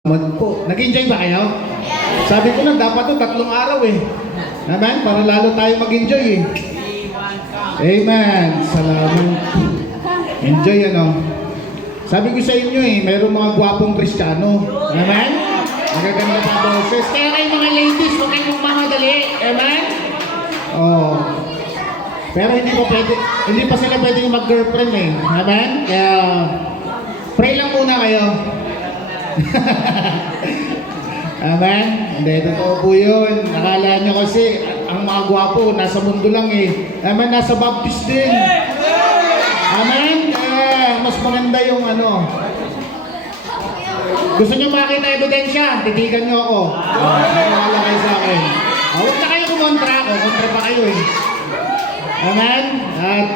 Po. Nag-enjoy ba kayo? Sabi ko na, dapat to 3 araw eh. Amen? Para lalo tayo mag-enjoy eh. Amen. Salamat. Enjoy ano. Sabi ko sa inyo eh, mayroong mga gwapong Kristiyano. Amen? Magaganda pa boses. Kaya kayo mga ladies, huwag kayong mamadali. Amen? Oh. Pero hindi pa sila pwedeng mag-girlfriend eh. Amen? Kaya, pray lang muna kayo. Amen? Hindi, totoo po yun. Nakala nyo kasi, ang mga gwapo, nasa mundo lang eh. Amen? Nasa baptist din. Amen? Mas maganda yung ano. Gusto nyo makita ebidensya? Titigan nyo ako. Nakawala kayo sa akin. Huwag na kayo kumontra ako. Kontra pa kayo eh. Amen? At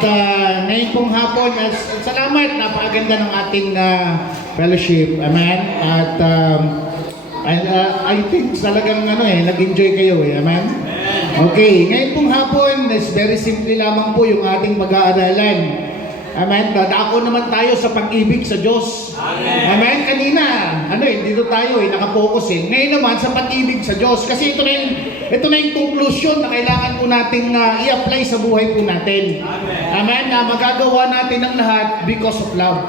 ngayon pong hapon, salamat. Napakaganda ng ating fellowship. Amen? At I think talagang nag-enjoy kayo eh. Amen? Okay, ngayon pong hapon, is very simple lamang po yung ating mag-aaralan. Amen? Dadako naman tayo sa pag-ibig sa Diyos. Amen? Kanina, dito tayo nakapokus eh. Ngayon naman sa pag-ibig sa Diyos. Kasi ito na yung conclusion na kailangan po nating i-apply sa buhay po natin. Amen? Na magagawa natin ang lahat because of love.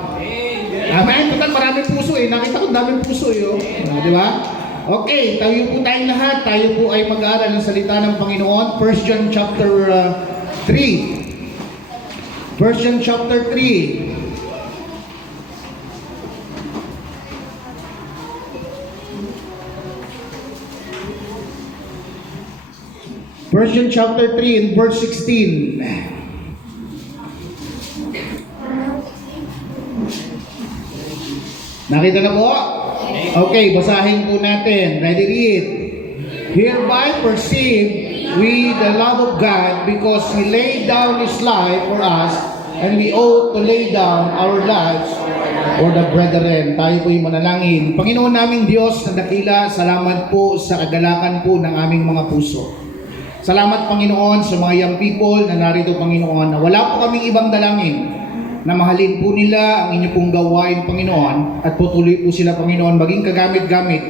Amen? Total, maraming puso eh. Nakita ko daming puso eh. Oh. Di ba? Okay, tayo po tayong lahat. Tayo po ay mag-aaral ng salita ng Panginoon. 1 John chapter 3. 1 John chapter 3. 1 John chapter 3 and verse 16. Nakita na po? Okay, basahin po natin. Ready, read. Hereby perceive we the love of God because He laid down His life for us and we ought to lay down our lives for the brethren. Tayo po'y manalangin. Panginoon naming Diyos na dakila, salamat po sa kagalakan po ng aming mga puso. Salamat Panginoon sa mga young people na narito Panginoon na wala po kaming ibang dalangin na mahalin po nila ang inyo pong gawain Panginoon at patuloy po sila Panginoon maging kagamit-gamit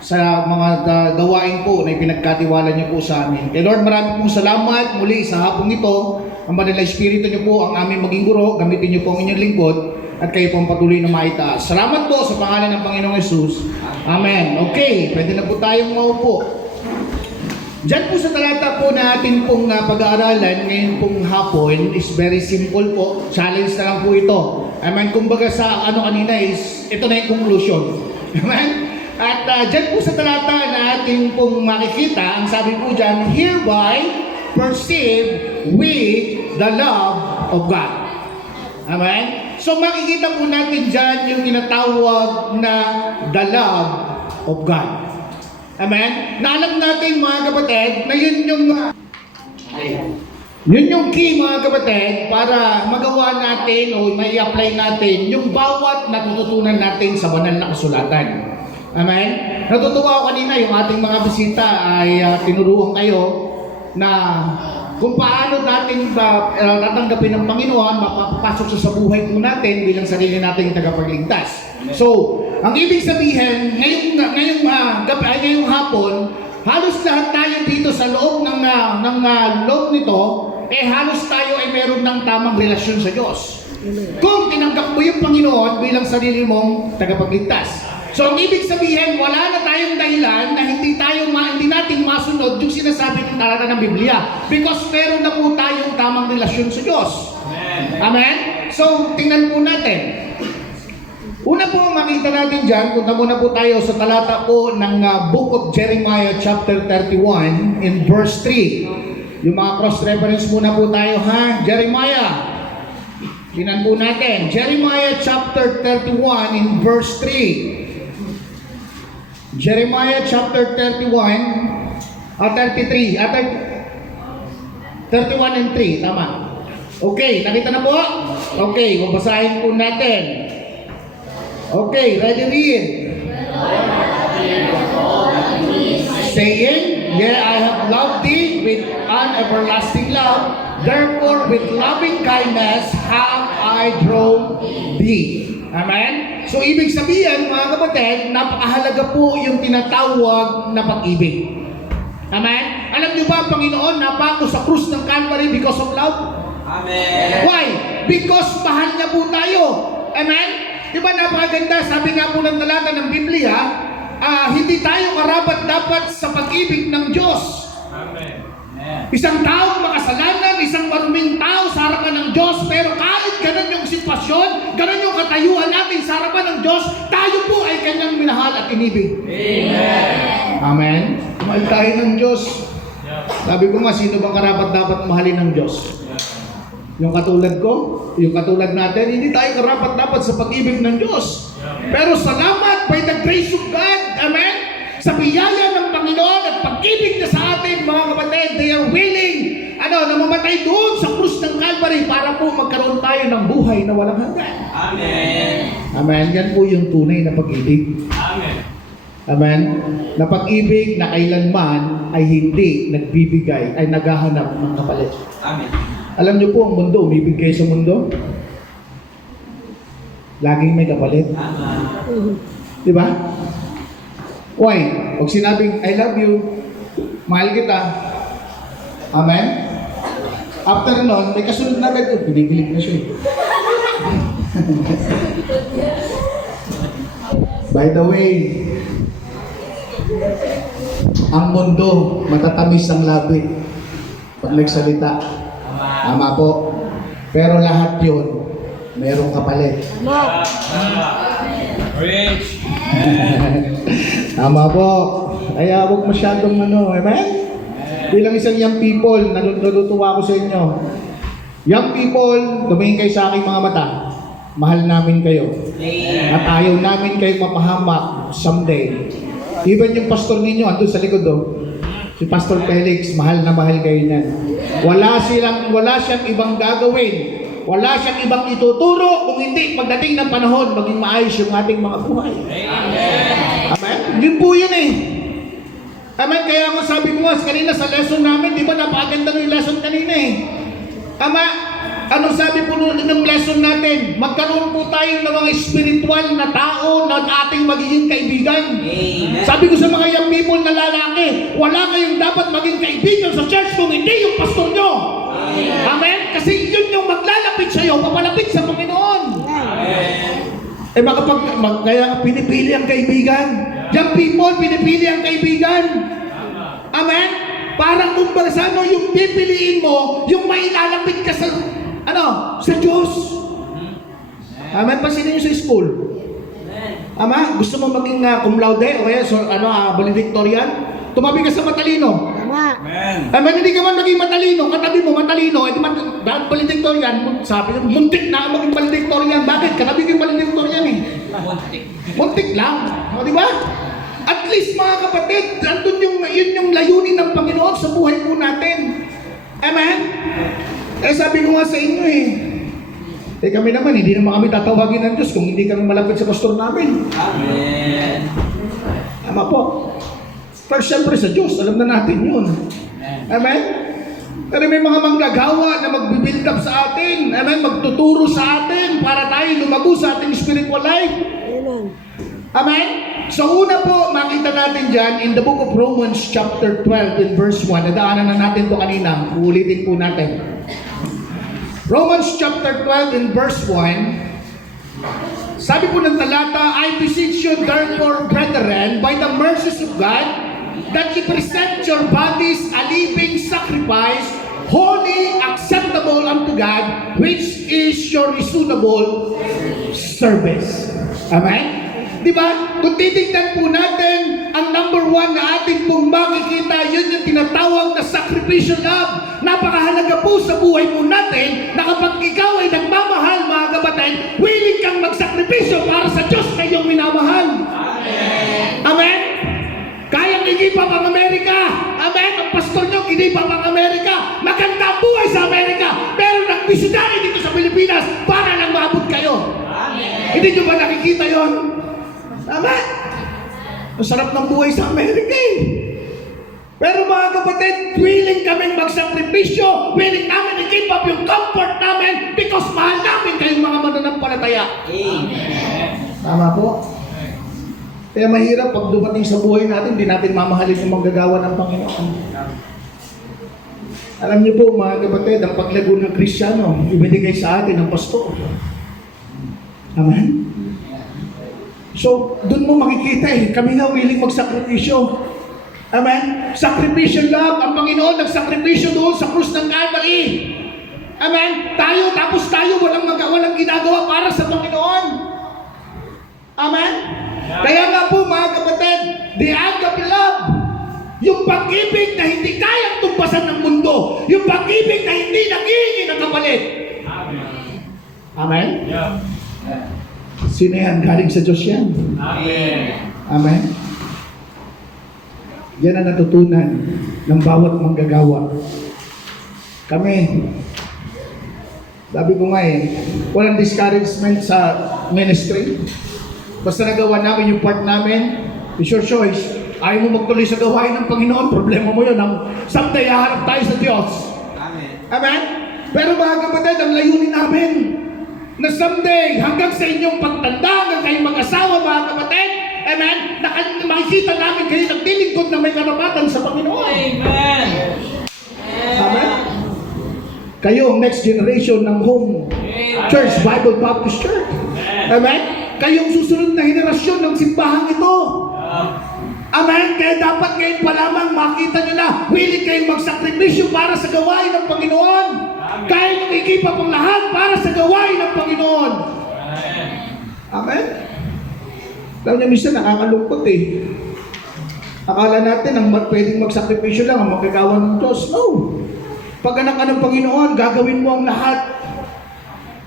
sa mga gawain po na ipinagkatiwala niyo po sa amin. Kay Lord, marami pong salamat muli sa hapong ito. Ang Banal na Espiritu niyo po ang aming maging guro. Gamitin niyo po ang inyong lingkod at kayo pong patuloy na maitaas. Salamat po sa pangalan ng Panginoong Yesus. Amen. Okay, pwede na po tayong maupo. Diyan po sa talata po na atin pong pag-aaralan ngayon pong hapon is very simple po. Challenge na lang po ito. Amen. Kumbaga sa kanina is ito na yung conclusion. Amen. At dyan po sa talata na ating pong makikita, ang sabi po dyan, hereby perceive we the love of God. Amen? So makikita po natin dyan yung tinatawag na the love of God. Amen? Naalam natin mga kapatid na yun yung key mga kapatid para magawa natin o may apply natin yung bawat natututunan natin sa banal na kasulatan. Amen? Natutuwa ako kanina yung ating mga bisita ay tinuruan kayo na kung paano natin tatanggapin ng Panginoon, mapapasok sa buhay po natin bilang sarili nating tagapagligtas. So, ang ibig sabihin, ngayong hapon, halos lahat tayo dito sa loob ng loob nito, halos tayo ay meron ng tamang relasyon sa Diyos. Kung tinanggap mo yung Panginoon bilang sarili mong tagapagligtas. So, ang ibig sabihin, wala na tayong dahilan na hindi natin masunod yung sinasabi ng talata ng Biblia. Because meron na po tayong tamang relasyon sa Diyos. Amen? So, tingnan po natin. Una po makita natin dyan, punta muna po tayo sa talata po ng Book of Jeremiah chapter 31 in verse 3. Yung mga cross-reference muna po tayo ha. Jeremiah. Tingnan po natin. Jeremiah chapter 31 in verse 3. Jeremiah chapter 31 33 31 and 3, tama. Okay, nakita na po? Okay, babasahin po natin. Okay, ready, read. Saying, yea, I have loved thee with an everlasting love, therefore with loving kindness have I drawn thee. Amen? So, ibig sabihin, mga kapatid, napakahalaga po yung tinatawag na pag-ibig. Amen? Alam niyo ba, Panginoon, napako sa krus ng Calvary because of love? Amen. Why? Because mahal niya po tayo. Amen? Di ba napakaganda? Sabi nga po ng talata ng Biblia, hindi tayo karapat-dapat sa pag-ibig ng Diyos. Amen. Isang taong makasalanan, isang maruming tao sa harapan ng Diyos, pero kahit ganun yung sitwasyon, ganun yung katayuan natin sa harapan ng Diyos, tayo po ay kanyang minahal at inibig. Amen. Amen? Mahal tayo ng Diyos. Sabi ko nga, sino bang karapat-dapat mahalin ng Diyos? Yung katulad ko, yung katulad natin, hindi tayo karapat-dapat sa pag-ibig ng Diyos. Pero salamat by the grace of God, amen? Sa biyaya ng Panginoon at pag-ibig na sa atin, mga kapatid, they are willing, na mamatay doon sa krus ng Calvary para po magkaroon tayo ng buhay na walang hanggan. Amen. Amen? Yan po yung tunay na pag-ibig. Amen. Amen? Na pag-ibig na kailanman ay hindi nagbibigay, ay naghahanap ng kapalit. Amen. Alam niyo po, ang mundo, umibigay sa mundo, laging may kapalit. Amen. Di ba? Why? Pag sinabing, I love you, mahal kita. Amen? After nun, may kasunod na agad. Pinigilig na siya. By the way, ang mundo, matatamis ang labi pag nagsalita. Tama po. Pero lahat yun, mayroong kapalit. Rich. Tama po. Kaya huwag masyadong amen? Bilang isang young people, nalulutuwa ko sa inyo. Young people, tumingin kayo sa aking mga mata. Mahal namin kayo. At ayaw namin kayo mapahamak someday. Even yung pastor ninyo, andun sa likod si Pastor Felix, mahal na mahal kayo niyan. Wala siyang ibang gagawin. Wala siyang ibang ituturo kung hindi pagdating ng panahon maging maayos yung ating mga buhay. Amen. Amen? Yun po yun eh. Amen? Kaya nga sabi ko nga kanina sa lesson namin, di ba napakaganda ng lesson kanina eh. Ama, anong sabi po ng lesson natin? Magkaroon po tayo ng mga spiritual na tao na ating magiging kaibigan. Amen. Sabi ko sa mga young people na lalaki, wala kayong dapat maging kaibigan sa church kung hindi yung pastor nyo. Amen? Kasi yun yung maglalapit sa iyo, papalapit sa Panginoon. Amen. Kaya pinipili ang kaibigan. Young people, pinipili ang kaibigan. Amen? Parang kumbaga sa yung pipiliin mo, yung mailalapit ka sa Diyos. Amen? Pansinin nyo sa school. Ama, gusto mo maging cum laude o kaya valedictorian? Tumabi ka sa matalino. Amen. Amen, hindi ka man maging matalino, katabi mo matalino, dahil valedictorian, sabi mo, muntik na maging valedictorian. Bakit? Katabi ko yung valedictorian eh. Muntik lang. O, di ba? At least mga kapatid, yun yung layunin ng Panginoon sa buhay po natin. Amen? Sabi ko nga sa inyo kami naman, hindi naman kami tatawagin ng Diyos kung hindi kami malapit sa pastor namin. Amen. Tama po. Pero siyempre sa Diyos, alam na natin yun. Amen? Pero may mga manggagawa na magbibuild up sa atin. Amen? Magtuturo sa atin para tayo lumago sa ating spiritual life. Amen? So una po, makita natin dyan in the book of Romans chapter 12 in verse 1. Nadaanan na natin ito kanina. Uulitin po natin. Romans chapter 12 in verse 1. Sabi po ng talata, I beseech you therefore, brethren, by the mercies of God, that you present your bodies a living sacrifice, holy, acceptable unto God, which is your reasonable service. Amen? Diba? Kung titignan po natin, ang number one na ating pong makikita, yun yung tinatawag na sacrificial love. Napakahalaga po sa buhay po natin na kapag ikaw ay nagmamahal, mga kapatid, willing kang magsakripisyo para sa Diyos na iyong minamahal. Amen? Amen? Kayang igipap ang Amerika. Amen? Ang pastor nyo, igipap ang Amerika. Maganda ang buhay sa Amerika. Pero nagmisyonary dito sa Pilipinas para lang maabot kayo. Amen? Hindi nyo ba nakikita yon? Amen? Ang sarap ng buhay sa Amerika eh. Pero mga kapatid, willing kaming magsakripisyo, willing namin i-give up yung comfort namin because mahal namin kayong mga mananampalataya. Amen. Tama po? Kaya mahirap pag dumating sa buhay natin, hindi natin mamahalin yung manggagawa ng Panginoon. Alam niyo po mga kapatid, ang paglago ng Kristiyano, ibinigay sa atin ng pastor. Amen? So, doon mo makikita kami nga willing magsakripisyo. Amen? Sakripisyo love, ang Panginoon nagsakripisyo doon sa krus ng Calvary. Amen? Tapos tayo walang ginagawa para sa Panginoon. Amen? Kaya nga po mga kapatid, the agape love, yung pag-ibig na hindi kayang tumpasan ng mundo, yung pag-ibig na hindi nagiging nakapalit. Amen? Yeah. Sino yan? Galing sa Diyos yan. Amen. Amen? Yan ang natutunan ng bawat manggagawa. Kami, sabi ko nga walang discouragement sa ministry. Basta nagawa namin yung part namin, it's your choice. Ayaw mo magtuloy sa gawain ng Panginoon, problema mo yun. Someday, haharap tayo sa Diyos. Amen. Amen? Pero mga kapatid, ang layunin namin, na someday, hanggang sa inyong pagtanda, hanggang kayong mag-asawa, mga kapatid, amen, makikita namin kayo naglilingkod na may karapatan sa Panginoon. Amen. Amen? Kayo ang next generation ng Home Church, Bible Baptist Church. Amen? Kayong susunod na henerasyon ng simbahang ito. Amen? Kaya dapat ngayon pa lamang makita nyo na willing kayong magsakripisyo para sa gawain ng Panginoon. Kaya nyo ikipa pang lahat para sa gawain ng Panginoon. Amen? Alam niyo, minsan nakakalungkot Akala natin ang pwedeng magsakripisyo lang ang magagawa ng Diyos. No. Pag anak ka ng Panginoon, gagawin mo ang lahat.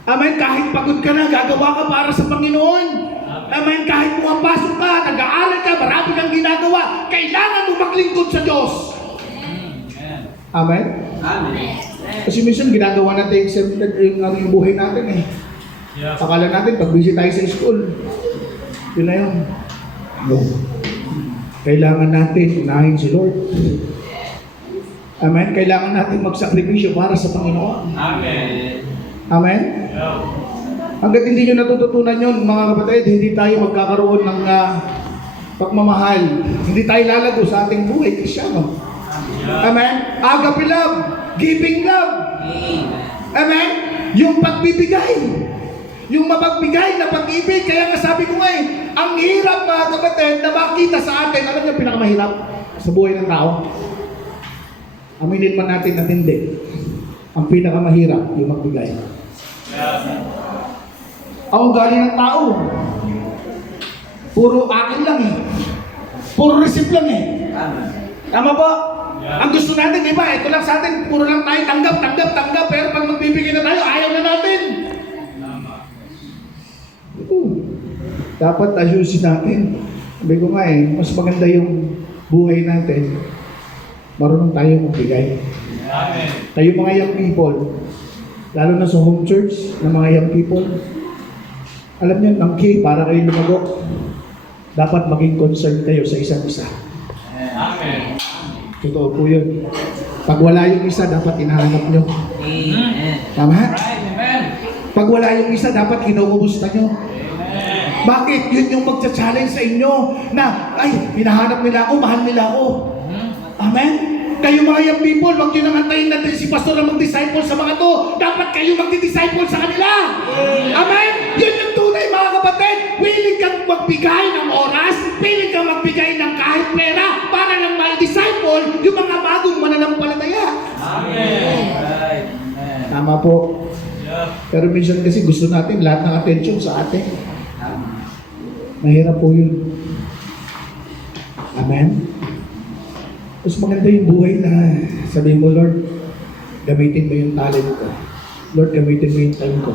Amen? Kahit pagod ka na, gagawa ka para sa Panginoon. Amen? Kahit pumapasok ka, nag-aaral ka, marami kang ginagawa, kailangan mo maglingkod sa Diyos. Amen? Amen. Kasi minsan ginagawa natin yung buhay natin Akala natin, pag busy tayo sa school, yun na yun. No. Kailangan natin unahin si Lord. Amen? Kailangan natin magsakripisyo para sa Panginoon. Amen. Amen? Hanggat hindi nyo natututunan yun, mga kapatid, hindi tayo magkakaroon ng pagmamahal. Hindi tayo lalago sa ating buhay, Kristyano. Amen? Agape love, giving love. Amen? Yung pagbibigay. Yung mapagbigay na pag-ibig. Kaya nga sabi ko ang hirap mga kapatid na makita sa atin. Alam niyo pinakamahirap sa buhay ng tao? Aminin man natin at hindi. Ang pinakamahirap yung magbigay. Ang ugali ng tao. Puro akin lang Puro receive lang Tama po? Ang gusto natin, iba, ito lang sa atin, puro lang tayo tanggap. Pero pag magbibigay na tayo, ayaw na natin. Dapat ayusin natin. Sabi ko nga mas maganda yung buhay natin. Marunong tayo magbigay. Amen. Kayo mga young people, lalo na sa home church, ng mga young people, alam niyo, ang key para kayo lumago, dapat maging concerned kayo sa isa't isa. Amen. Totoo po yun. Pag wala yung isa, dapat hinahanap nyo. Amen. Tama? Amen. Pag wala yung isa, dapat kinuumusta nyo. Bakit? Yun yung magcha-challenge sa inyo na, hinahanap nila ako, mahal nila ako. Amen? Kayo mga young people, wag nyo naman tayo natin si pastor na mag-disciple sa mga to. Dapat kayo mag-disciple sa kanila. Amen? Yun yung tunay mga kapatid. Willing kang magbigay ng oras, willing kang magbigay ng kahit pera para lang ma-disciple yung mga bagong mananampalataya. Amen. Tama po. Pero minsan kasi gusto natin lahat ng attention sa atin. Mahirap po yun. Amen? Mas maganda yung buhay na sabihin mo, Lord, gamitin mo yung talent ko. Lord, gamitin mo yung time ko.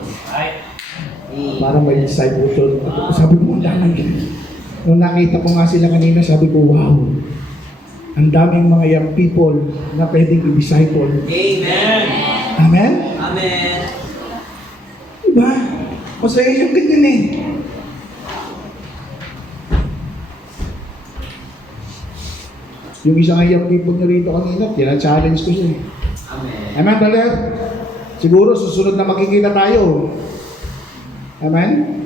Para may disciple to. Sabi ko, ang dami. Nung nakita ko nga sila kanina, sabi ko, wow. Ang daming mga young people na pwedeng i-disciple. Amen. Amen? Amen. Diba? Masaya yung ganyan Yung isang young people nyo rito kanina, tina-challenge ko siya Amen. Amen, brother? Siguro susunod na makikita tayo. Amen?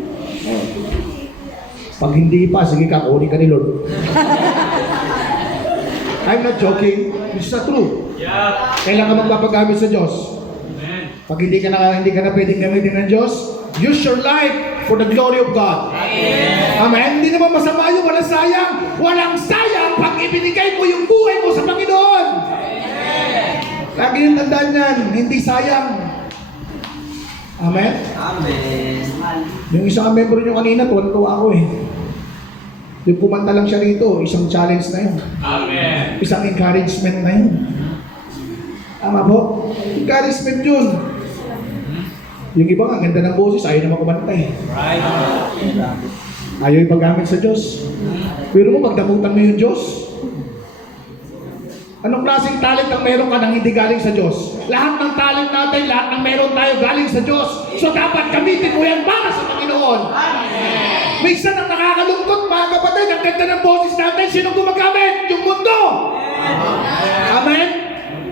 Pag hindi pa, sige ka, kunin ka ni Lord. I'm not joking. This is true. Yeah. Kailan ka magpapagamit sa Diyos? Amen. Pag hindi ka na pwedeng gamitin ng Diyos, use your life for the glory of God. Amen? Hindi naman masama yung walang sayang. Walang sayang pag ibinigay mo yung buhay mo sa Panginoon. Lagi yung tandaan yan, hindi sayang. Amen? Amen. Yung isang member nyo kanina, tuwan-tuwa ako eh. Yung kumanta lang siya rito, isang challenge na yun. Amen. Isang encouragement na yun. Tama po? Encouragement yun. Yung iba nga, ganda ng boses, ayaw naman kumanta eh. Right. Ayaw ipagamit sa Diyos. Pero mo, pagdamutan mo yung Diyos. Anong klaseng talent ang meron ka nang hindi galing sa Diyos? Lahat ng talent natin, lahat ng meron tayo galing sa Diyos. So dapat gamitin mo yan para sa Panginoon. Minsan ang nakakalungkot, mga kapatid, ang ganda ng boses natin, sino gumagamit? Yung mundo! Amen?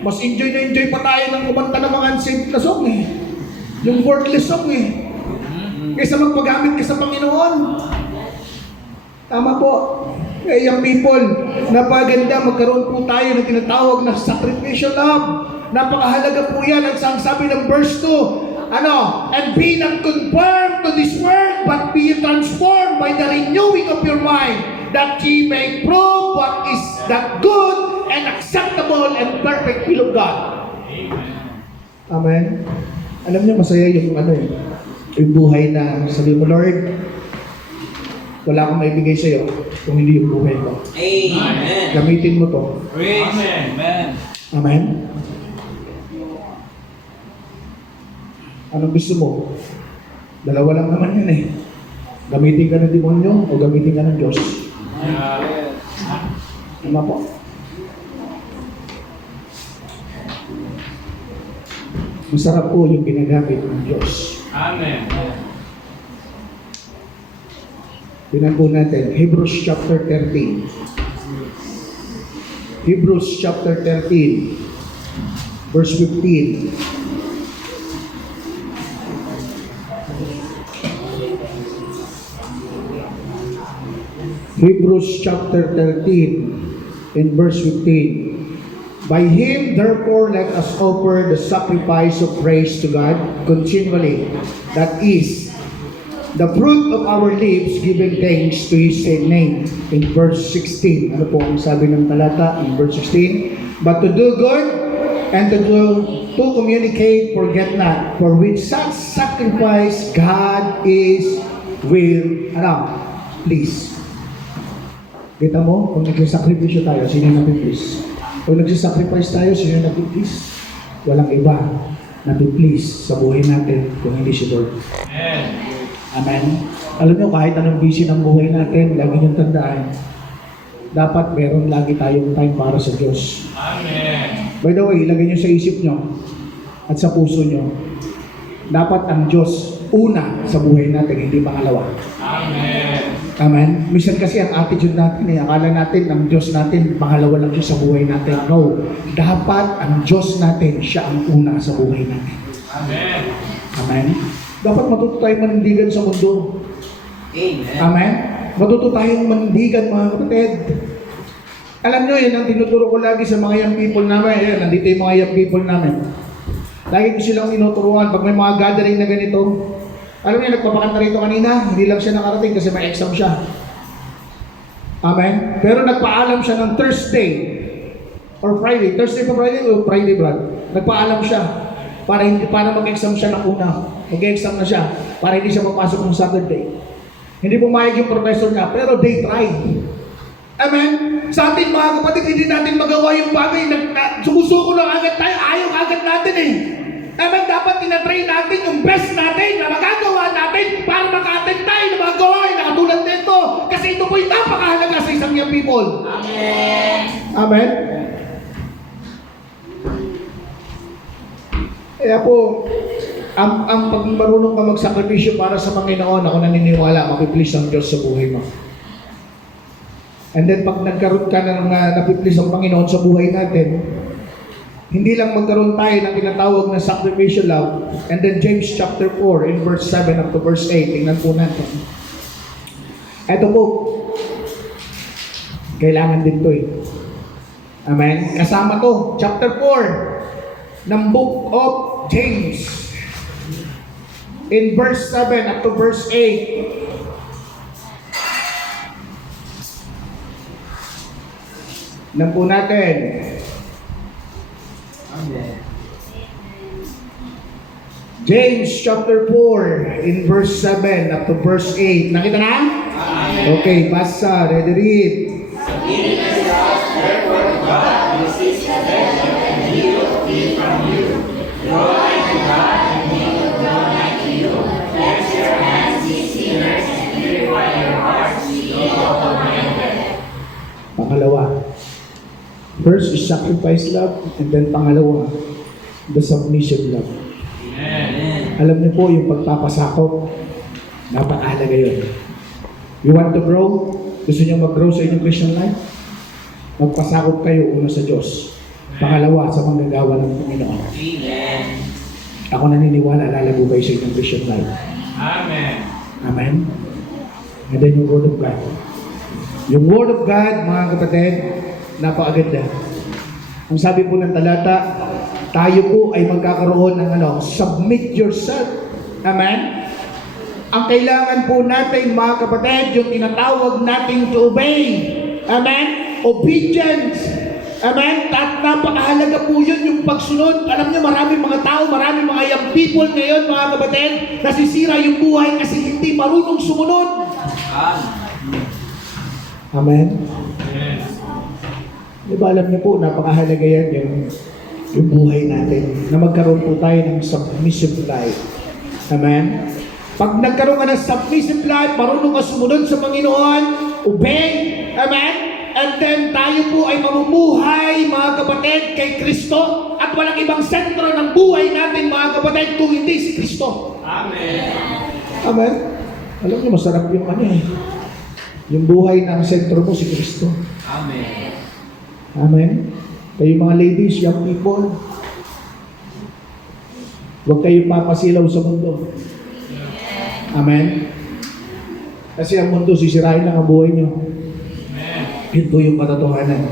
Mas enjoy na enjoy pa tayo ng kumanta ng mga unsafe na song eh. Yung worthless song eh. Kaysa magpagamit ka sa Panginoon. Tama po. Kaya yung people, napaganda, magkaroon po tayo ng tinatawag na sacrificial love. Napakahalaga po yan. Ang sabi ng verse 2, and be not conformed to this world, but be transformed by the renewing of your mind, that ye may prove what is that good and acceptable and perfect will of God. Amen. Alam niyo, masaya yung yung buhay na sabi mo, Lord, wala akong maibigay sa iyo kung hindi yung buhay ko. Amen. Gamitin mo to. Amen. Amen. Anong gusto mo? Dalawa lang naman yun eh. Gamitin ka ng demonyo o gamitin ka ng Diyos. Tama po. Masarap po yung ginagamit ng Diyos. Amen. Tingnan po natin, Hebrews chapter 13. Hebrews chapter 13, verse 15. Hebrews chapter 13 in verse 15. By him, therefore, let us offer the sacrifice of praise to God continually. That is, the fruit of our lips, giving thanks to His name. In verse 16, ano po ang sabi ng talata? In verse 16, but to do good and to communicate, forget not, for with such sacrifice, God is please. Kita mo, kung nagsasakripisyo tayo, sino yung napiplease? Kung nagsasacrifice tayo, sino yung napiplease? Walang iba napiplease sa buhay natin kung hindi si Lord. Amen. Amen? Alam nyo, kahit anong busy ng buhay natin, lagi niyong tandaan, dapat meron lagi tayong time para sa Diyos. Amen. By the way, ilagay nyo sa isip nyo at sa puso nyo, dapat ang Diyos una sa buhay natin, hindi pangalawa. Amen. Amen? Minsan kasi ang attitude natin akala natin ang Diyos natin, pangalawa lang siya sa buhay natin. No. Dapat ang Diyos natin, siya ang una sa buhay natin. Amen. Amen? Dapat matuto tayong manindigan sa mundo. Amen. Amen? Matuto tayong manindigan, mga kapatid. Alam nyo, yan ang tinuturo ko lagi sa mga young people namin. Ayan, nandito yung mga young people namin. Lagi ko silang tinuturuan pag may mga gathering na ganito. Alam niyo, nagpapakanta rito kanina, hindi lang siya nakarating kasi may exam siya. Amen? Pero nagpaalam siya ng Thursday or Friday. Thursday pa Friday o Friday, Brad? Nagpaalam siya para mag-exam siya ng una. Mag-exam na siya para hindi siya mapasok ng Saturday. Hindi pumayag yung professor niya, pero they tried. Amen? Sa atin mga kapatid, hindi natin magawa yung bagay. Sumusuko lang agad tayo, ayaw agad natin eh. Amen, dapat tinatrain natin yung best natin na magagawa natin para maka-attend tayo ng mga gawain na katulad nito. Kasi ito po'y napakahalaga sa isang young people. Amen. Amen? Kaya po, ang pag marunong ka magsakripisyo para sa Panginoon, ako naniniwala, mapiplease ang Diyos sa buhay mo. And then pag nagkaroon ka ng napiplease ang Panginoon sa buhay natin, hindi lang magkaroon tayo ng tinatawag na sacrificial love. And then James chapter 4 in verse 7 up to verse 8, tingnan po natin. Ito po, kailangan din to eh. Amen? Kasama to, chapter 4 ng book of James. In verse 7 up to verse 8. Nan po natin. Amen. James chapter 4 in verse 7 up to verse 8. Nakita na? Okay, basa. Ready, read. Pangalawa. First is sacrifice love, and then pangalawa, the submission love. Amen. Alam niyo po, yung pagpapasakop, napakahalaga yun. You want to grow? Gusto niyo mag-grow sa inyong Christian life? Magpasakop kayo una sa Diyos. Pangalawa, sa manggagawa ng Panginoon. Amen. Ako naniniwala, lalago kayo sa inyong Christian life. Amen. Amen? And then yung Word of God. Yung Word of God, mga kapatid, napakaganda. Ang sabi po ng talata, tayo po ay magkakaroon ng submit yourself. Amen? Ang kailangan po natin, mga kapatid, yung tinatawag nating to obey. Amen? Obedience. Amen? At napakahalaga po yun, yung pagsunod. Alam niyo, maraming mga tao, maraming mga young people ngayon, mga kapatid, nasisira yung buhay kasi hindi marunong sumunod. Amen? Yes. Di ba alam niyo po, napakahalaga yan yung buhay natin na magkaroon po tayo ng submissive life. Amen? Pag nagkaroon ka ng submissive life, marunong ka sumunod sa Panginoon, obey, amen? And then tayo po ay mamumuhay, mga kapatid, kay Kristo at walang ibang sentro ng buhay natin, mga kapatid, kung hindi si Kristo. Amen. Amen? Alam niyo, masarap yung yung buhay ng sentro mo si Kristo. Amen. Amen? Kayo mga ladies, young people, huwag kayong papasilaw sa mundo. Amen? Kasi ang mundo, sisirain lang ang buhay nyo. Amen. Yun po yung katotohanan.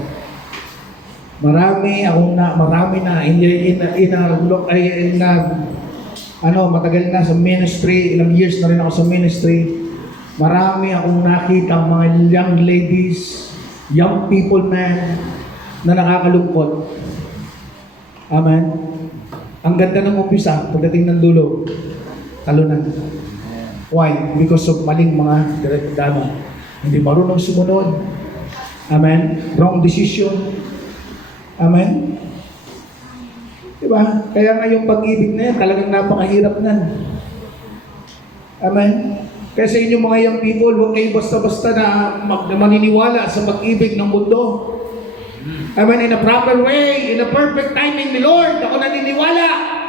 Marami na matagal na sa ministry, ilang years na rin ako sa ministry. Marami akong nakita mga young ladies, young people na nakakalungkot. Amen? Ang ganda ng umpisa, pagdating ng dulo, talunan. Why? Because of maling mga direktama. Hindi marunong sumunod. Amen? Wrong decision. Amen? Diba? Kaya nga yung pag-ibig na yan, talagang napakahirap na. Amen? Kaya sa inyong mga young people, huwag kayo basta-basta na maniniwala sa pag-ibig ng mundo. Amen? In a proper way, in a perfect timing ni Lord, ako naniniwala.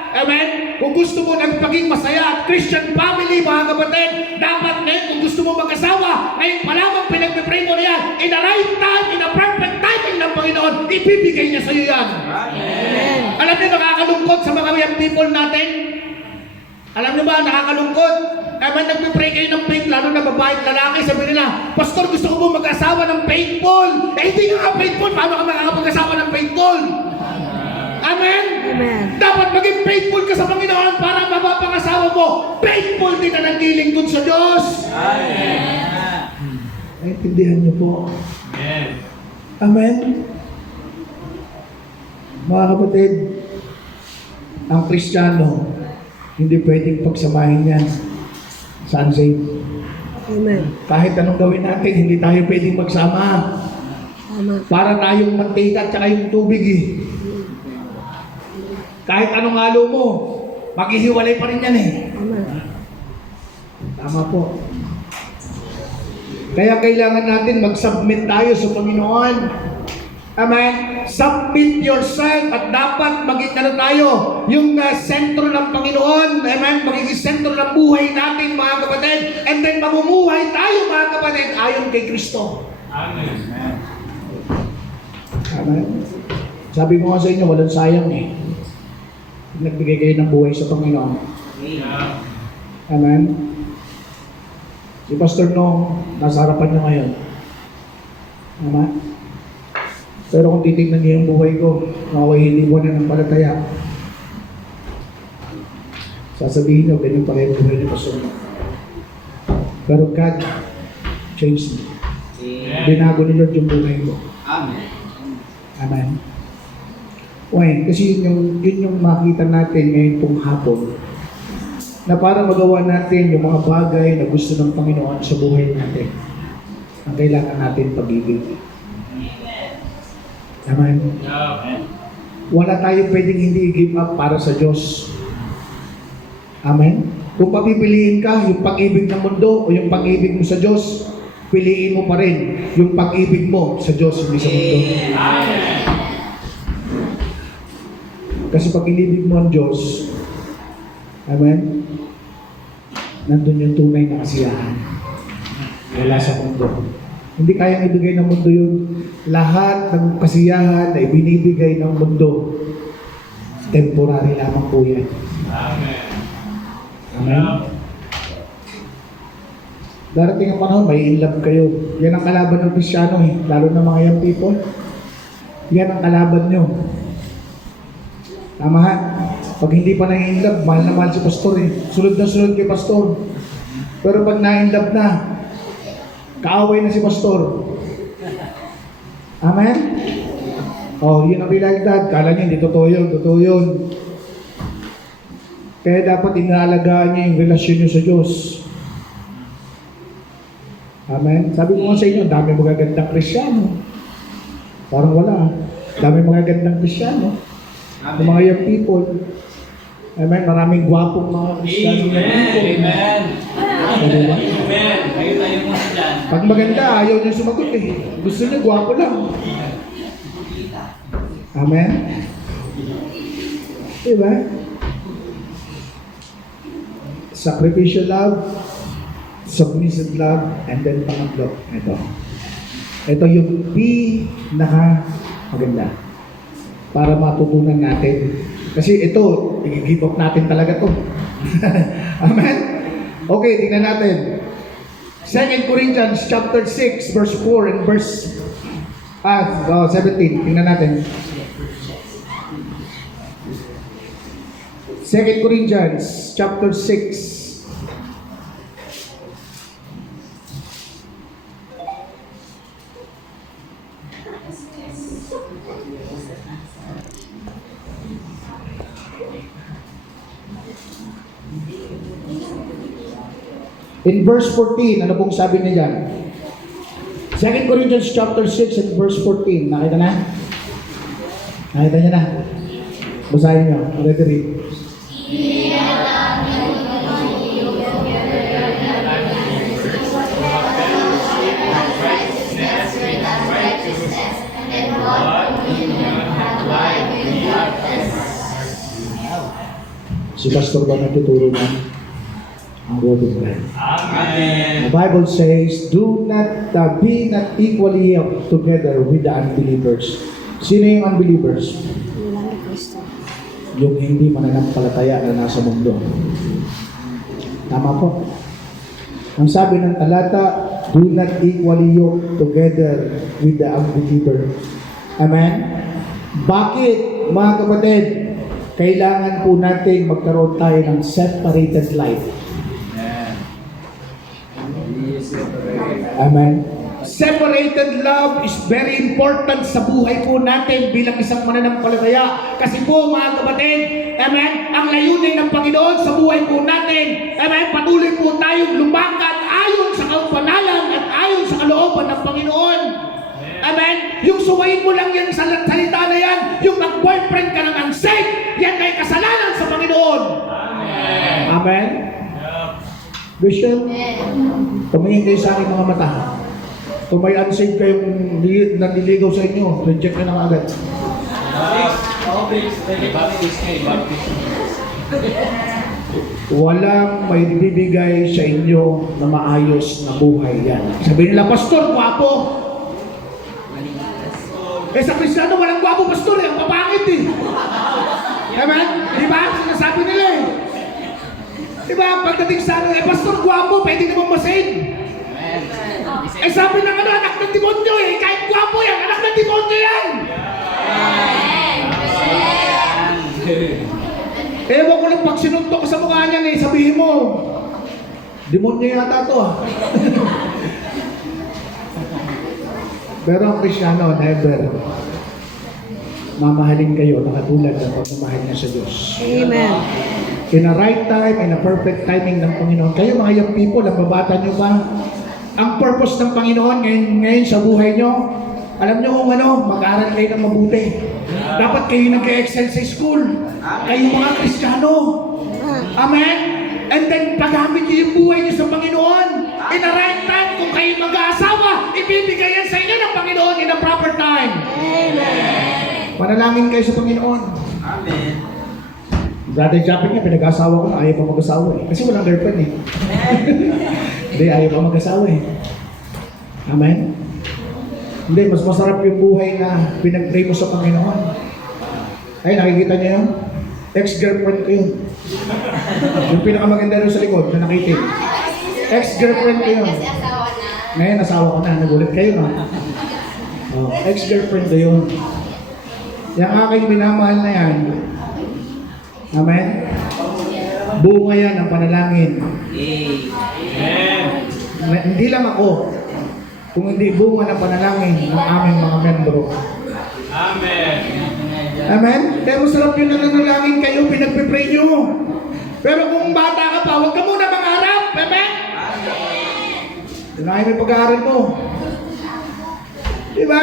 Amen? Kung gusto mo nagpaging masaya at Christian family, mga kapatid, dapat ngayon, kung gusto mo mag-asawa, ngayon pa lamang pinagpipray mo na yan, in the right time, in the perfect timing ng Panginoon, ibibigay niya sa iyo yan. Amen. Alam niyo, nakakalungkot sa mga young people natin? Alam niyo ba, nakakalungkot? Amen, nagpipray kayo ng faith, lalo na babae at lalaki, sabi nila, Pastor, gusto ko po mag-asawa ng faithful. Eh, hindi nga faithful, paano ka makakapag-asawa ng faithful? Amen? Amen. Dapat maging faithful ka sa Panginoon para mapapangasawa mo. Faithful din na naglilingkod sa Diyos. Amen. Naintindihan niyo po. Amen. Amen? Mga kapatid, ang Kristiyano, hindi pwedeng pagsamahin yan sa unsaved. Amen. Kahit anong gawin natin, hindi tayo pwedeng magsama. Tama. Para tayong mantika at saka yung tubig eh. Kahit anong halo mo, maghihiwalay pa rin yan eh. Tama. Tama po. Kaya kailangan natin mag-submit tayo sa Panginoon. Amen? Submit yourself at dapat maging tayo, yung sentro ng Panginoon. Amen? Magiging sentro ng buhay natin, mga kapatid. And then mamumuhay tayo, mga kapatid, ayon kay Kristo. Amen. Amen? Sabi ko nga sa inyo, walang sayang eh. Nagbigay kayo ng buhay sa Panginoon. Yeah. Amen? Si Pastor Nong, nasa harapan niyo ngayon. Tama? Pero kung titignan niyo yung buhay ko, naway hindi mo na ng palataya. Sasabihin niyo, ganyan pala yung buhay ni Pastor Nong. Pero God changed me. Binago ni Lord yung buhay ko. Amen. Amen. Okay, kasi yun yung makita natin ngayon pong hapon na para magawa natin yung mga bagay na gusto ng Panginoon sa buhay natin, ang kailangan natin pag-ibig. Amen. Wala tayong pwedeng hindi i-give up para sa Diyos. Amen. Kung papipiliin ka yung pag-ibig ng mundo o yung pag-ibig mo sa Diyos, piliin mo pa rin yung pag-ibig mo sa Diyos, hindi sa mundo. Kasi pag inibig mo ang Diyos, amen, nandun yung tunay na kasiyahan. Wala sa mundo. Hindi kayang ibigay ng mundo yun. Lahat ng kasiyahan na ibinibigay ng mundo, temporary lamang po yan. Amen. Amen? Darating ang panahon, may in love kayo. Yan ang kalaban ng Kristyano eh. Lalo na mga young people. Yan ang kalaban nyo. Tama ha? Pag hindi pa na-in love, mahal na mahal si pastor eh. Sunod na sunod kay pastor. Pero pag na-in love na, kaaway na si pastor. Amen? Oh, yun ang realidad. Kala niyo, hindi totoo yun. Totoo yun. Kaya dapat inaalagaan niyo yung relasyon niyo sa Diyos. Amen? Sabi ko nga sa inyo, dami magagandang Kristyano. Parang wala. Dami magagandang Kristyano. Yung mga young people. Amen? Maraming gwapong mga Kristyano. Amen. Diba? Amen. Kayo tayo muna dyan. Pag maganda, ayaw niyo sumagot eh. Gusto niyo, gwapo lang. Amen? Diba? Sacrificial love, submissive love, and then pangatlo, ito. Ito yung pinaka-maganda para matutunan natin. Kasi ito, i-give up natin talaga to. Amen? Okay, tingnan natin. 2 Corinthians chapter 6, verse 4 and verse 17. Tingnan natin. 2 Corinthians chapter 6. In verse 14, ano pong sabi niya dyan? 2 Corinthians chapter 6 and verse 14. Nakita na? Nakita niya na? Basahin niyo. Ready read. Si Pastor ba nagtuturo na ang word of God? Amen. The Bible says, do not be not equally yoked together with the unbelievers. Sino yung unbelievers? Walang Kristo. Yung hindi mananampalataya na nasa mundo. Tama po. Ang sabi ng talata, do not equally yoked together with the unbeliever. Amen? Bakit, mga kapatid, kailangan po natin magkaroon tayo ng separated life? Amen. Separated love is very important sa buhay po natin bilang isang mananampalataya. Kasi po mga kapatid, amen, ang layunin ng Panginoon sa buhay po natin, amen, patuloy po tayong lumakad ayon sa kapanalan at ayon sa kalooban ng Panginoon. Amen. Yung suwayin mo lang yan sa salita na yan, yung mag-boyfriend ka ng unsaved, yan ay kasalanan sa Panginoon. Amen. Amen. Bishop, tumingin kayo sa aking mga mata. Kung may unsaved kayong nanliligaw sa inyo, reject na lang agad. Walang may bibigay sa inyo na maayos na buhay yan. Sabi nila, Pastor, gwapo. Sa Kristiyano, walang gwapo, Pastor. Ang papangit eh. Amen? Di ba? Sinasabi nila eh. Diba? Pagdating sa ano, pastor, gwapo, pwede naman masig. Sabi ng ano, anak ng demonyo kahit gwapo yan, anak ng demonyo yan. Ewan ko lang pag sinuntok sa mukha niya sabihin mo, demonyo yata to Pero ang Kristiyano, never mamahalin kayo na katulad ng pagmamahal niya sa Diyos. Amen. In a right time, in a perfect timing ng Panginoon. Kayo mga young people, nababata niyo ba? Ang purpose ng Panginoon ngayon sa buhay niyo, alam niyo kung ano, mag-aaral kayo ng mabuti. Dapat kayo nag-excel sa school. Kayo mga Kristiyano. Amen? And then, paggamit niyo yung buhay niyo sa Panginoon. In a right time, kung kayo mag-aasawa, ibibigay yan sa inyo ng Panginoon in a proper time. Amen. Panalangin kayo sa Panginoon. Amen. Brother Japet niya, pinag-asawa ko na, ayaw pa mag-asawa Kasi walang girlfriend Hindi, ayaw pa mag-asawa Amen? Hindi, mas masarap yung buhay na pinag-pray mo sa Panginoon. Ay, nakikita niyo yun? Ex-girlfriend ko yun. Yung pinakamaganda rin sa likod na nakitin. Ex-girlfriend ko yun. Ngayon, asawa ko na. Nagulit kayo, no? Oh, ex-girlfriend ko yun. Yung aking minamahal na yan, amen? Bunga yan ang panalangin. Amen. Hindi lang ako, kung hindi bunga ng panalangin ng aming mga membro. Amen. Amen? Kaya masarap yun na nanalangin kayo, pinagpipray nyo. Pero kung bata ka pa, huwag ka muna mangarap. Amen? Tunahin mo yung pag-aaral mo. Diba?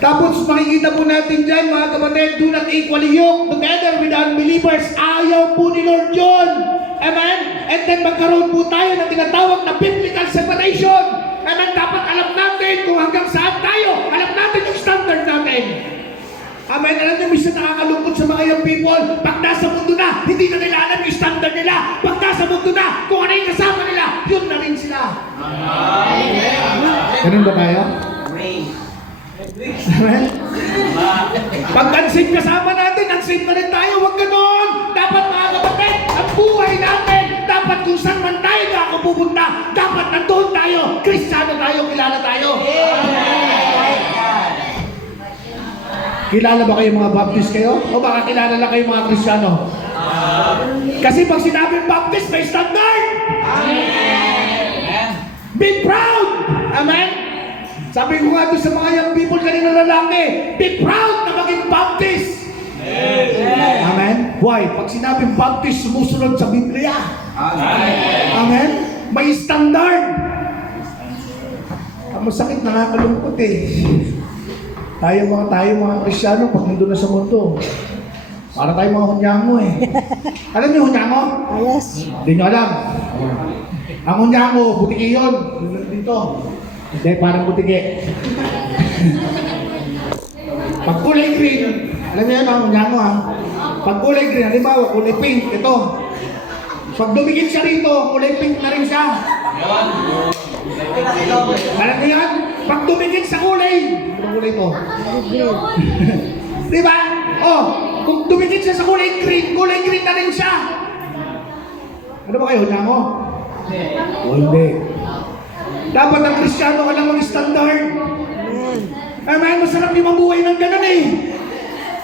Tapos makikita po natin dyan, mga kapatid, do not equally yoke together with unbelievers. Ayaw po ni Lord John. Amen? And then magkaroon po tayo ng tinatawag na biblical separation. Amen? Dapat alam natin kung hanggang saan tayo. Alam natin yung standard natin. Amen? Alam niyo, minsan nakakalungkot sa mga young people. Pag nasa mundo na, hindi na nila alam yung standard nila. Pag nasa mundo na, kung ano yung kasama nila, yun na rin sila. Ganun ba tayo? Amen? Pag unsaved kasama natin, unsaved na rin tayo. Huwag ganon. Dapat mga kapatid, ang buhay natin, dapat kung saan man tayo na ako pupunta, dapat nandoon tayo. Kristiyano tayo, kilala tayo. Kilala ba kayo mga Baptist kayo? O baka kilala lang kayo mga Kristiyano? Kasi pag sinabing Baptist, may standard. Be proud. Amen? Sabi ko nga doon sa mga young people kanina lalaki, be proud na maging Baptist. Amen? Why? Pag sinabing Baptist, sumusunod sa Biblia. Amen? May standard. Ang masakit, nakakalungkot Tayo mga Kristiyano, pag nandun na sa mundo, para tayo mga hunyango Alam niyo hunyango? Yes. Hindi nyo alam. Ang hunyango, butiki yun. Dito. Hindi, parang butiki. Pag kulay green, alam niyo yan ang hunyango Pag kulay green, halimbawa, kulay pink, ito. Pag dumikit siya rito, kulay pink na rin siya. Alam niyo yan? Pag dumikit sa kulay, anong kulay to? Diba? Oh, kung dumikit siya sa kulay green na rin siya. Ano ba kayo, hunyango? O hindi. Dapat ang Kristiyano ka lang mag-standard. Amen? Masarap yung mabuhay ng ganun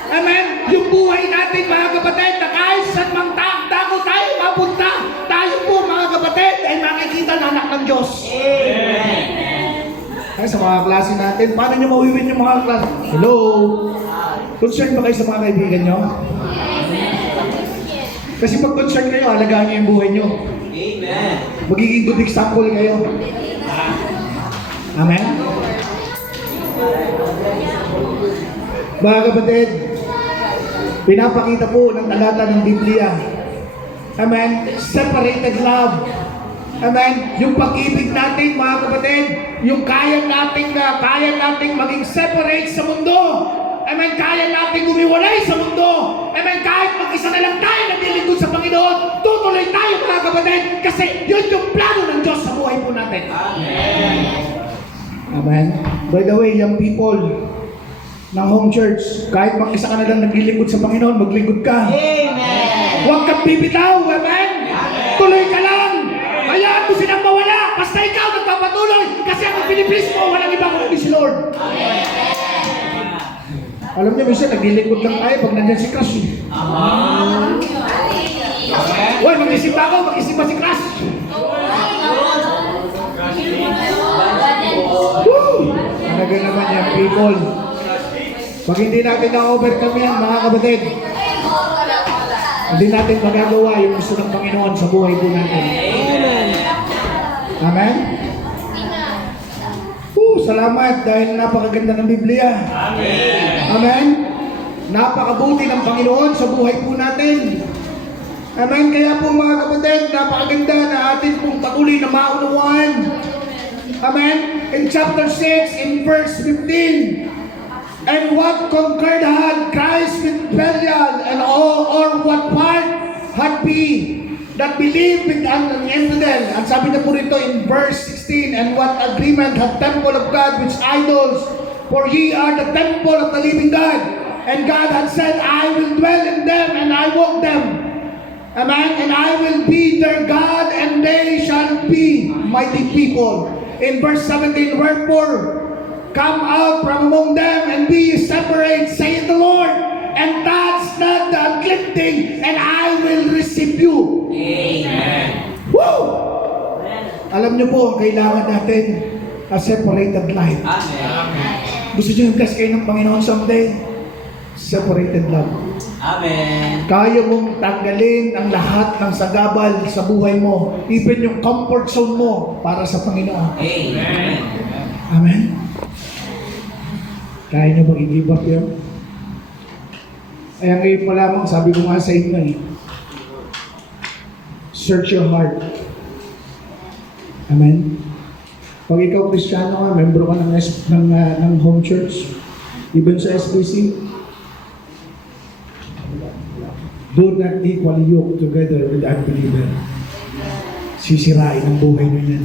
Amen? Yung buhay natin mga kapatid na kahit saan mang dago tayo mapunta, tayo po mga kapatid ay makikita na anak ng Diyos. Amen. Ay, sa mga klase natin, paano nyo mauwiwin yung mga klase? Hello? Concern ba kayo sa mga kaibigan nyo? Kasi pag concern kayo, alagaan nyo yung buhay nyo. Amen. Magiging good example kayo. Amen? Mga kapatid, pinapakita po ng talata ng Biblia. Amen? Separated love. Amen? Yung pag-ibig natin, mga kapatid, yung kaya nating maging separate sa mundo. Amen? Kaya nating gumiwalay sa mundo. Amen? Kahit mag-isa na lang tayo naglilingkod sa Panginoon, tutuloy tayo mga kapatid kasi yun yung plano ng Diyos sa buhay po natin. Amen? Amen? By the way, young people ng home church, kahit mag-isa ka na lang naglilingkod sa Panginoon, maglingkod ka. Amen! Huwag kang bibitaw. Amen? Amen! Tuloy ka lang. Hayaan mo silang mawala. Basta ikaw nagpapatuloy. Kasi ang piniplis mo, walang iba kundi si Lord. Alam niyo, minsan naglilingkod lang tayo pag nandyan si Crush. Uy, mag-isip ako, mag-isip pa si Crush. Woo! Talaga naman yan, people. Pag hindi natin na-overcome yan, mga kapatid, hindi natin magagawa yung gusto ng Panginoon sa buhay po natin. Amen? Salamat dahil napakaganda ng Biblia. Amen? Napakabuti ng Panginoon sa buhay po natin. Amen? Kaya po mga kapatid, napakaganda na atin pong patuloy na maunawaan. Amen? In chapter 6, in verse 15, and what conquered had Christ with Belial, and all, or what part had be that believed with an infidel. At sabi na po rito in verse 16, and what agreement had temple of God with idols, for ye are the temple of the living God. And God had said, I will dwell in them, and I walk them. Amen? And I will be their God, and they shall be mighty people. In verse 17, wherefore, come out from among them, and be ye separate, saith the Lord, and touch not the unclean, and I will receive you. Amen. Woo! Alam niyo po, kailangan natin a separated life. Amen. Gusto niyo yung bless kayo ng Panginoon someday? Separated love. Amen. Kaya mong tanggalin ang lahat ng sagabal sa buhay mo, even yung comfort zone mo para sa Panginoon. Amen. Amen? Kaya niyo bang i-give up yun? Kaya ngayon pa lamang, sabi ko nga sa inyo search your heart. Amen? Pag ikaw Kristiyano ka, membro ka ng home church, even sa SBC, do not equally yoke together with unbeliever. Sisirain ang buhay nyo yan.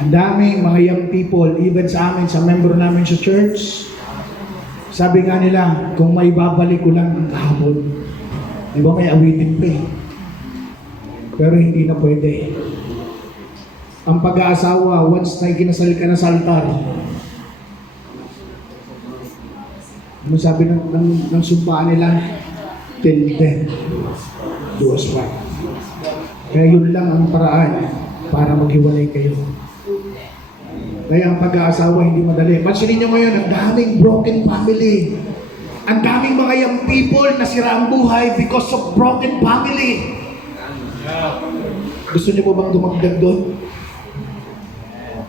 Ang daming mga young people, even sa amin, sa membro namin sa church, sabi nga nila, kung may babalik ko lang ang kahapon. Di ba may awitin pa eh. Pero hindi na pwede. Ang pag-aasawa, once na ikinasal ka na sa altar, ano sabi ng sumpaan nila? Till death do us part. Kaya yun lang ang paraan para maghiwalay kayo. Kaya ang pag-aasawa hindi madali. Pansinin nyo ngayon, ang daming broken family. Ang daming mga young people na sira ang buhay because of broken family. Gusto niyo po bang dumagdag doon?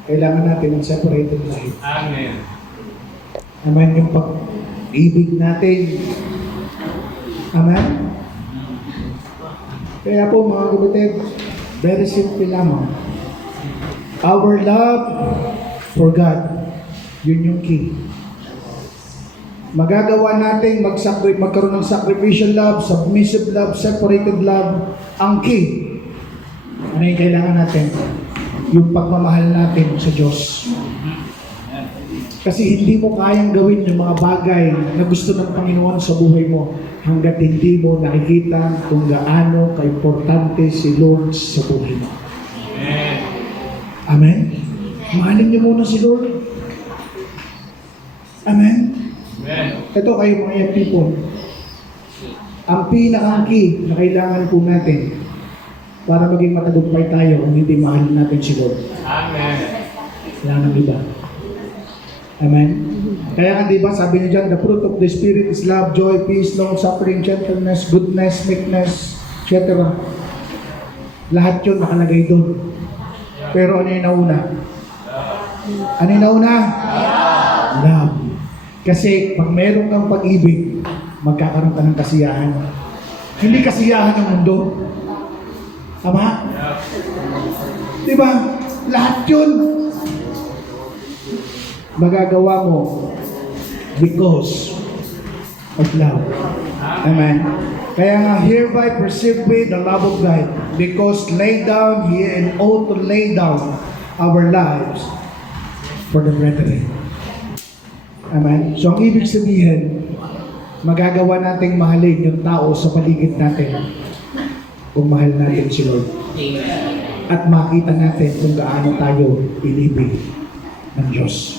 Kailangan natin ng separated life. Amen. Amen, yung pag-ibig natin. Amen? Kaya po mga kapatid, very simple lamang. Our love for God, yun yung key. Magagawa natin magkaroon ng sacrificial love, submissive love, separated love. Ang key, ano yung kailangan natin? Yung pagmamahal natin sa Diyos. Kasi hindi mo kayang gawin yung mga bagay na gusto ng Panginoon sa buhay mo hanggat hindi mo nakikita kung gaano ka-importante si Lord sa buhay mo. Amen. Amen? Mahalin niyo muna si Lord. Amen? Amen. Ito kayo mga young people. Ang pinakang key na kailangan po natin para maging matagumpay tayo kung hindi mahalin natin si Lord. Amen. Wala nang iba. Amen? Kaya nga diba, sabi niyo dyan, the fruit of the Spirit is love, joy, peace, long-suffering, gentleness, goodness, meekness, etc. Lahat yun nakalagay doon. Pero ano yung nauna? Ano yung nauna? Love. Kasi pag meron kang pag-ibig, magkakaroon ka ng kasiyahan. Hindi kasiyahan ng mundo. Tama? Diba? Lahat yun magagawa mo because of love. Amen. Kaya nga, hereby perceive we the love of God, because lay down He and ought to lay down our lives for the brethren. Amen. So, ang ibig sabihin, magagawa nating mahalin yung tao sa paligid natin. kung mahal natin si Lord. At makita natin kung gaano tayo inibig ng Diyos.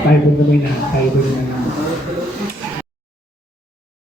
Tayo po naman na, tayo po naman